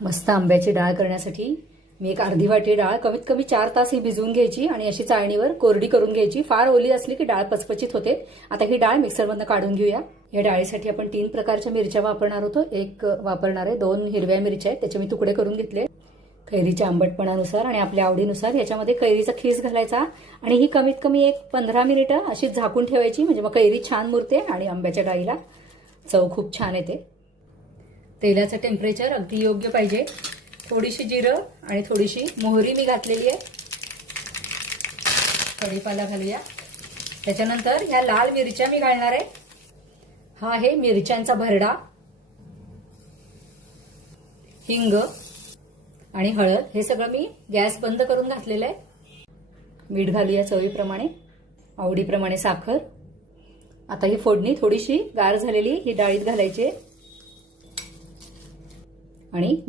मस्त आंब्याची डाळ करण्यासाठी मी एक अर्धी वाटी डाळ कमीत कमी 4 तास ही भिजवून घ्यायची आणि अशी चाळणीवर कोरडी करून घ्यायची। फार ओली असली की डाळ पचपचित होते। आता ही डाळ मिक्सरमधून काढून घेऊया। या डाळीसाठी आपण 3 प्रकारच्या मिरच्या वापरणार होतो। एक वापरणार आहे, 2 हिरव्या मिरच्या आहेत, त्याचे मी तुकडे करून घेतले। कैरीच्या आंबटपणानुसार आणि आपल्या आवडीनुसार याच्यामध्ये कैरीचा खीस घालायचा आणि ही कमीत कमी एक 15 मिनिटं अशी झाकून ठेवायची, म्हणजे मग कैरी छान मुरते आणि आंब्याच्या डाळीला चव खूप छान येते। तेलाचं टेम्परेचर अगदी योग्य पाहिजे। थोडीशी जिरं आणि थोडीशी मोहरी मी घातलेली आहे। कढीपाला घालूया। त्याच्यानंतर ह्या लाल मिरच्या मी घालणार आहे। हा आहे मिरच्यांचा भरडा, हिंग आणि हळद, हे सगळं मी गॅस बंद करून घातलेलं आहे। मीठ घालूया चवीप्रमाणे, आवडीप्रमाणे साखर। आता ही फोडणी थोडीशी गार झालेली ही डाळीत घालायची आणि